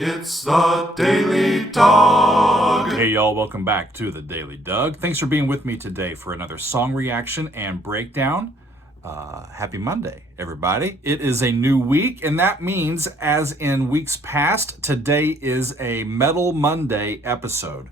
It's the Daily Dog. Hey y'all, welcome back to the Daily Doug. Thanks for being with me today for another song reaction and breakdown. Happy Monday, everybody. It is a new week, and that means, as in weeks past, today is a Metal Monday episode.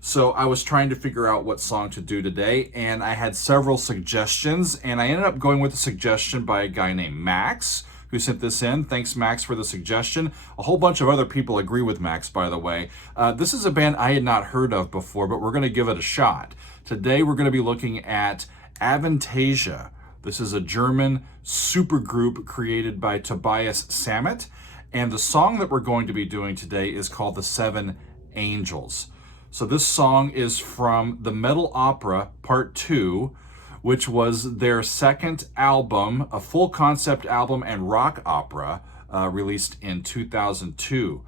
So I was trying to figure out what song to do today, and I had several suggestions, and I ended up going with a suggestion by a guy named Max, who sent this in. Thanks, Max, for the suggestion. A whole bunch of other people agree with Max, by the way. This is a band I had not heard of before, but we're going to give it a shot. Today, we're going to be looking at Avantasia. This is a German supergroup created by Tobias Sammet, and the song that we're going to be doing today is called The Seven Angels. So this song is from the Metal Opera Part 2, which was their second album, a full concept album and rock opera released in 2002.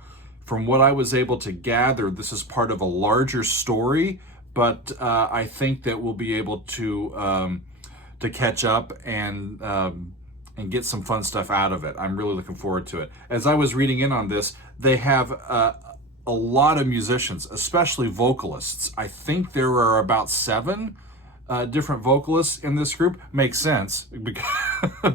From what I was able to gather, this is part of a larger story, but I think that we'll be able to catch up and get some fun stuff out of it. I'm really looking forward to it. As I was reading in on this, they have a lot of musicians, especially vocalists. I think there are about 7 different vocalists in this group. Makes sense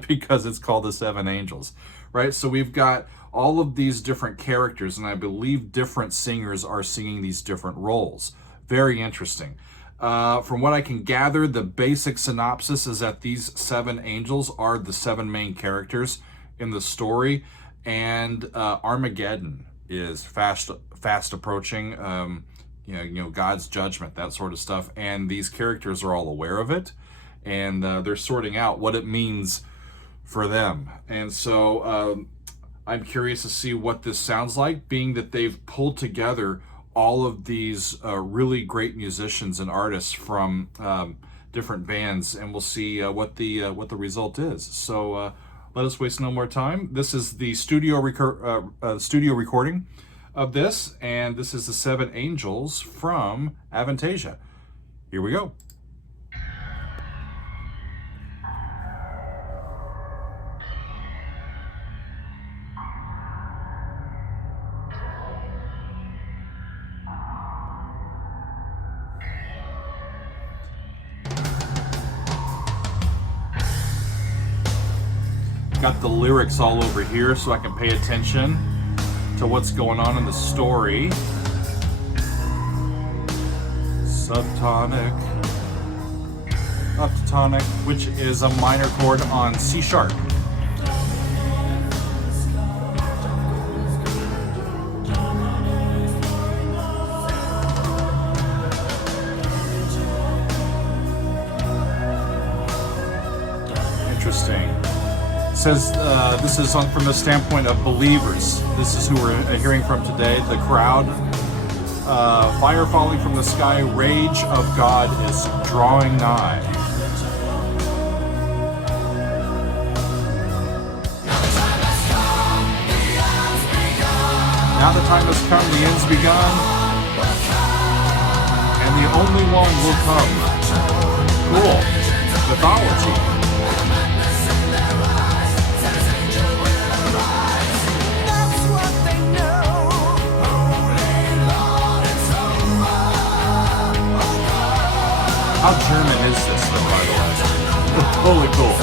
because it's called the Seven Angels, right? So we've got all of these different characters, and I believe different singers are singing these different roles. Very interesting. From what I can gather, the basic synopsis is that these 7 angels are the 7 main characters in the story, and Armageddon is fast approaching. You know, God's judgment, that sort of stuff. And these characters are all aware of it, and they're sorting out what it means for them. And so I'm curious to see what this sounds like, being that they've pulled together all of these really great musicians and artists from different bands, and we'll see what the result is. So let us waste no more time. This is the studio recording of this, and this is the Seven Angels from Avantasia. Here we go. Got the lyrics all over here so I can pay attention to what's going on in the story. Subtonic, uptonic, which is a minor chord on C sharp. Interesting. Says this is from the standpoint of believers. This is who we're hearing from today. The crowd, fire falling from the sky, rage of God is drawing nigh. Now the time has come, the end's begun, and the only one will come. Cool. Mythology. How German is this, though, by the way? Totally cool.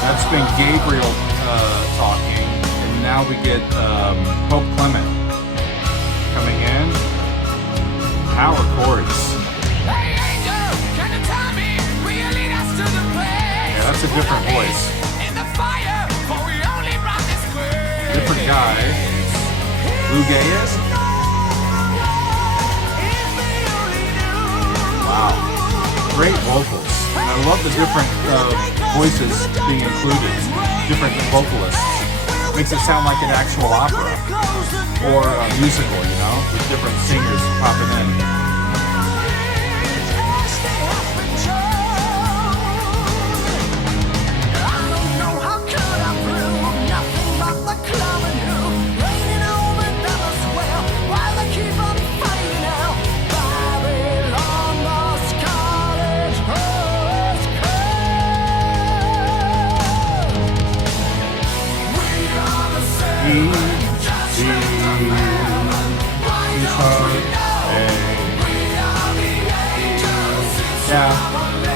That's been Gabriel talking, and now we get Pope Clement coming in. Power chords. That's a different voice. Different guy. Lou Gayes? Wow. Great vocals. And I love the different voices being included. Different vocalists. Makes it sound like an actual opera. Or a musical, you know? With different singers popping in.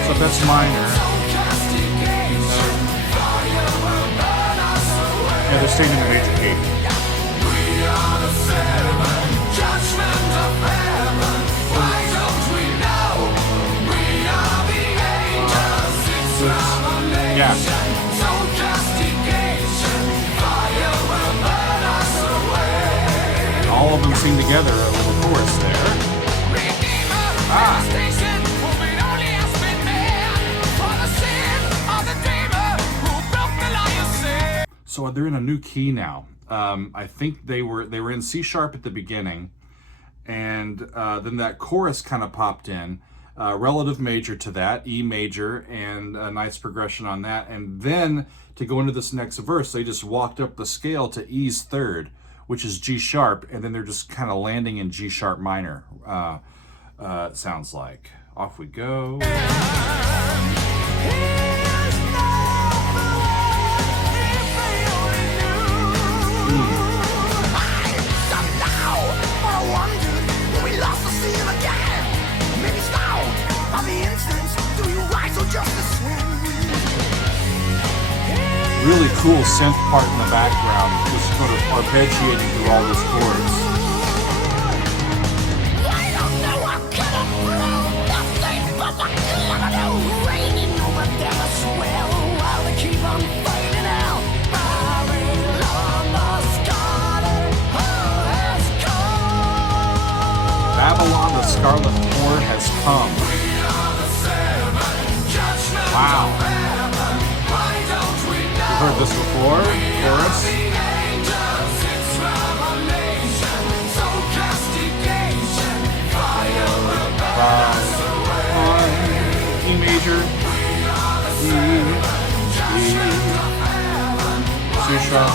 So that's minor. Yeah, they're staying in the major key. Yeah. All of them sing together a little chorus there. Ah. So they're in a new key now. I think they were in C sharp at the beginning, and then that chorus kind of popped in, relative major to that, E major, and a nice progression on that. And then to go into this next verse, they just walked up the scale to E's third, which is G sharp, and then they're just kind of landing in G sharp minor. It sounds like. Off we go. Really cool synth part in the background, just sort of arpeggiating through all those chords. Babylon, the scarlet whore has come. Wow. You've heard this before? Chorus? E major, E, C sharp,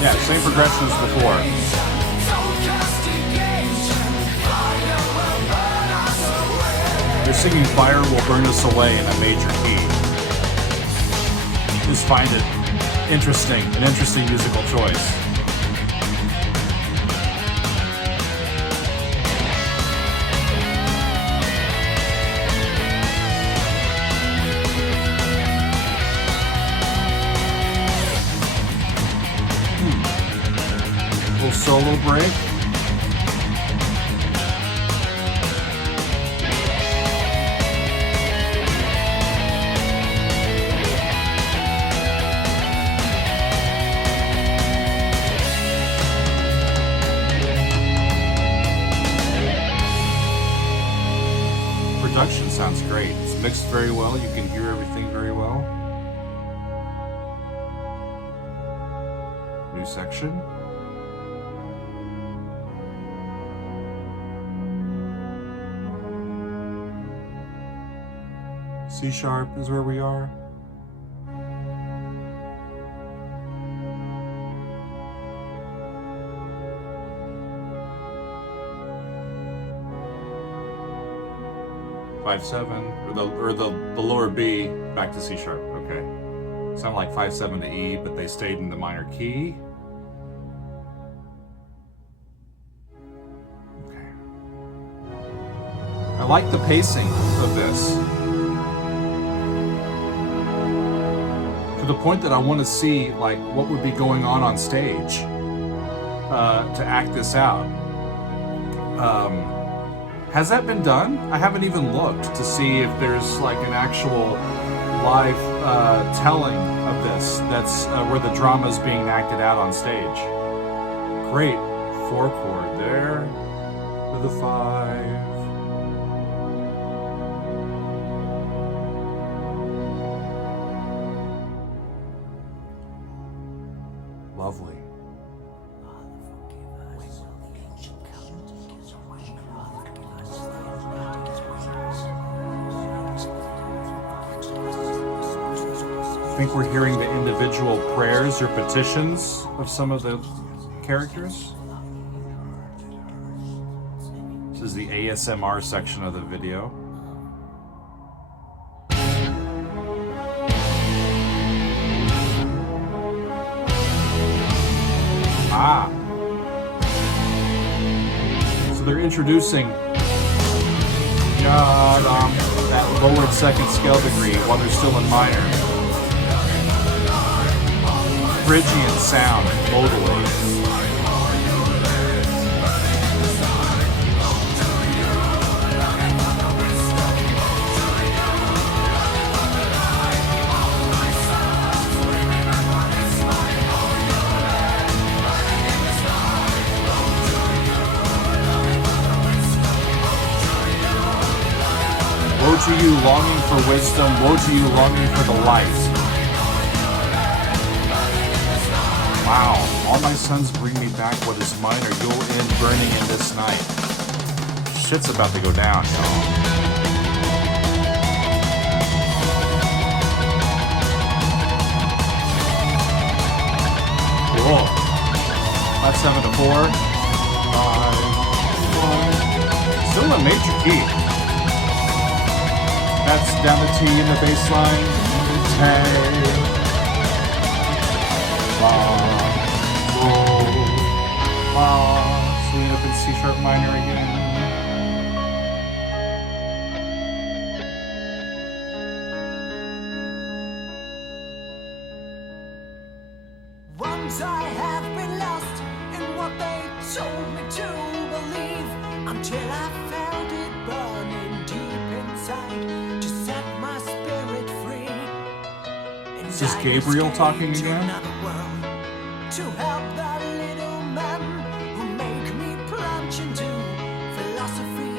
yeah, same progression as before. They're singing "Fire Will Burn Us Away" in a major key. Just find it interesting, an interesting musical choice. Little solo break. Production sounds great. It's mixed very well. You can hear everything very well. New section. C sharp is where we are. Five seven, or the lower B back to C sharp. Okay, sound like 5/7 to E, but they stayed in the minor key. Okay, I like the pacing of this to the point that I want to see like what would be going on stage to act this out. Has that been done? I haven't even looked to see if there's like an actual live telling of this that's where the drama is being acted out on stage. Great 4 chord there with a 5. Lovely. I think we're hearing the individual prayers or petitions of some of the characters. This is the ASMR section of the video. So they're introducing got that lowered second scale degree while they're still in minor. Phrygian sound, modally. Woe to you longing for wisdom, woe to you longing for the light. Wow, all my sons bring me back what is mine, or you'll end burning in this night. Shit's about to go down, y'all. Cool. 5-7 to 4. 5-1. Still a major key. That's down the T in the bass line. The T. La, roll, la. So we end up in C sharp minor again. Once I have been lost in what they told me to believe, until I felt it burning deep inside to set my spirit free. And Is this Gabriel talking again? another world to help the little men who make me plunge into philosophy,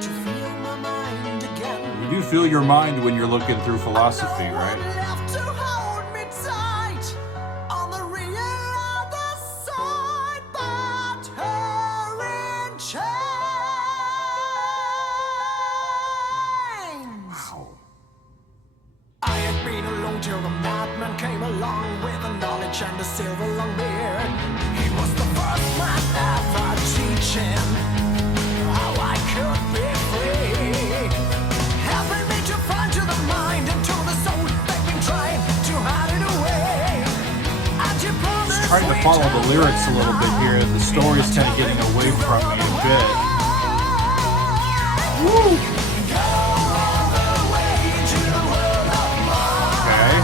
to feel my mind again. You do feel your mind when you're looking through philosophy, right? Left to hold me tight on the real other side, but her in chains. Wow. I had been alone till the madman came along with the knowledge and the silver long beard. He was the first man ever teaching how I could be free, helping me to find to the mind and to the soul. They've been trying to hide it away. And you promised Trying to follow the lyrics a little bit here. The story's kind of getting away from me a bit. Woo! Okay,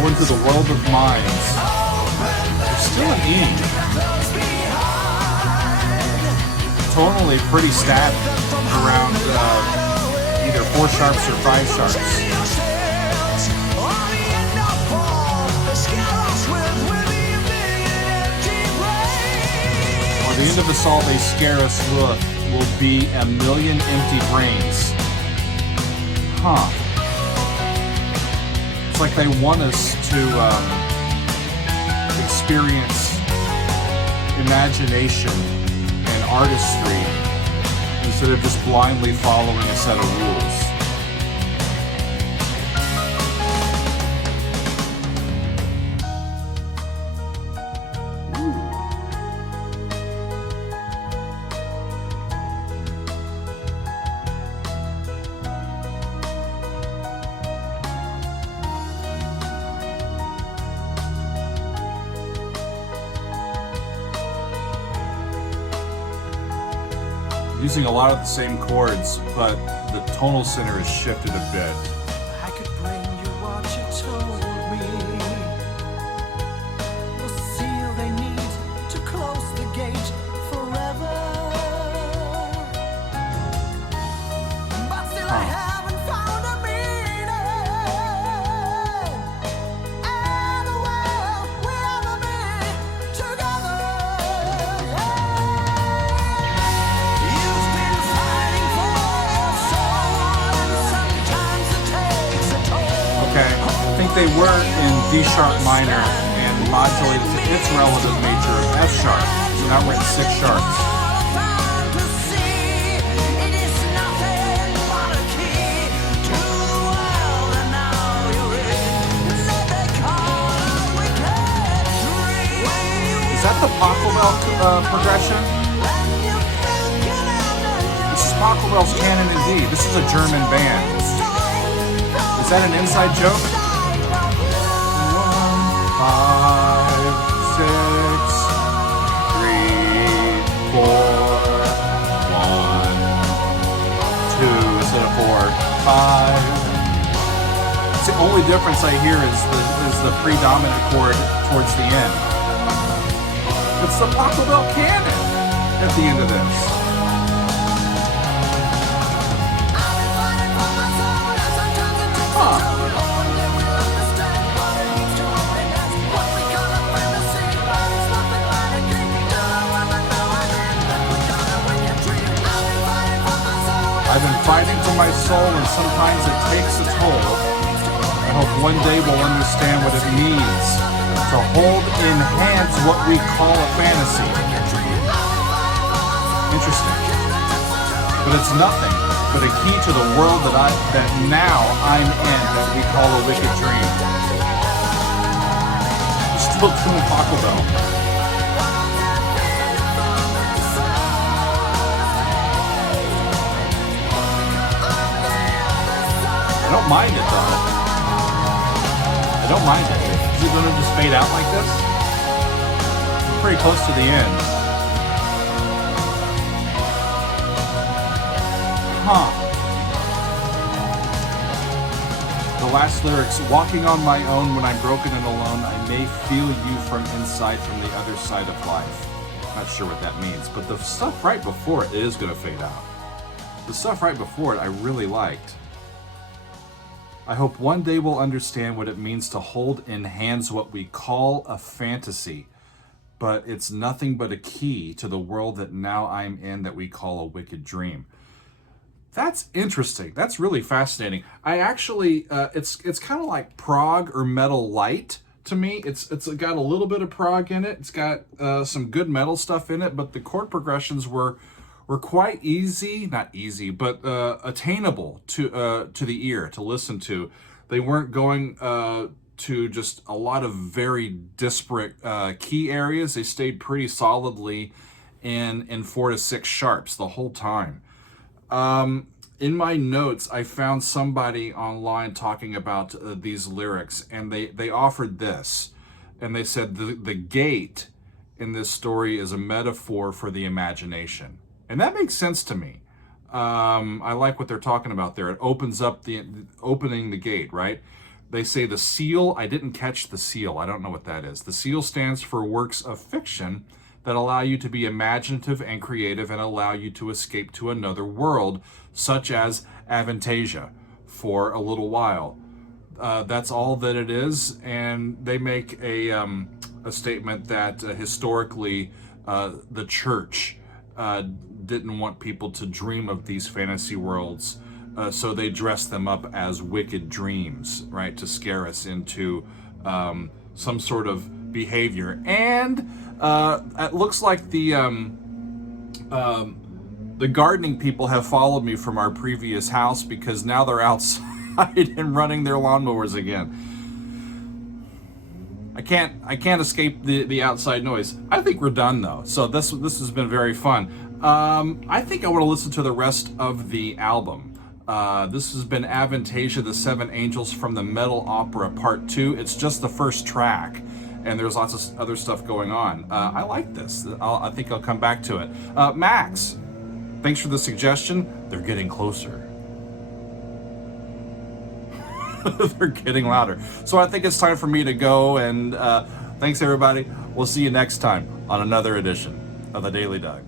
going to the world of minds. There's still an E. Tonally pretty static around either 4 sharps or 5 sharps. Or the end of us all they scare us with will be a million empty brains. Huh. It's like they want us to experience imagination and artistry instead of just blindly following a set of rules. Using a lot of the same chords, but the tonal center is shifted a bit. I could bring you what you told me, the seal they need to close the gate forever. But still I haven't found a meaning, and well, we'll never be together. You've been fighting for so long, and sometimes it takes a toll. Okay, I think they were in D sharp minor and modulated to its relative major of F sharp. So now we're in 6 sharps. Is that the Pachelbel progression? This is Pachelbel's Canon in D. This is a German band. Is that an inside joke? 1, 5, 6, 3, 4, 1, 2. Is It's the only difference I hear is the predominant chord towards the end. It's the Pachelbel canon at the end of this. Huh. I've been fighting for my soul, and sometimes it takes a toll. I hope one day we'll understand what it means to hold in hands what we call a fantasy. Interesting. But it's nothing but a key to the world that now I'm in, that we call a wicked dream. Still doing Pachelbel. I don't mind it though. I don't mind it. Is it going to just fade out like this? We're pretty close to the end. Huh. The last lyrics, walking on my own when I'm broken and alone, I may feel you from inside, from the other side of life. Not sure what that means, but the stuff right before it is going to fade out. The stuff right before it I really liked. I hope one day we'll understand what it means to hold in hands what we call a fantasy, but it's nothing but a key to the world that now I'm in, that we call a wicked dream. That's interesting. That's really fascinating. I actually, it's kind of like prog or metal light to me. It's got a little bit of prog in it. It's got some good metal stuff in it, but the chord progressions were quite easy, not easy, but attainable to the ear to listen to. They weren't going to just a lot of very disparate key areas. They stayed pretty solidly in 4 to 6 sharps the whole time. In my notes, I found somebody online talking about these lyrics, and they offered this, and they said the gate in this story is a metaphor for the imagination. And that makes sense to me. I like what they're talking about there. It opens up opening the gate, right? They say the seal. I didn't catch the seal. I don't know what that is. The seal stands for works of fiction that allow you to be imaginative and creative and allow you to escape to another world, such as Avantasia, for a little while. That's all that it is. And they make a statement that historically the church didn't want people to dream of these fantasy worlds, so they dress them up as wicked dreams, right, to scare us into some sort of behavior. And it looks like the gardening people have followed me from our previous house, because now they're outside and running their lawnmowers again. I can't escape the outside noise. I think we're done though. So this has been very fun. I think I want to listen to the rest of the album. This has been Avantasia, the Seven Angels from the Metal Opera Part 2. It's just the first track, and there's lots of other stuff going on. I like this. I think I'll come back to it. Max, thanks for the suggestion. They're getting closer. They're getting louder. So I think it's time for me to go, and thanks everybody. We'll see you next time on another edition of the Daily Doug.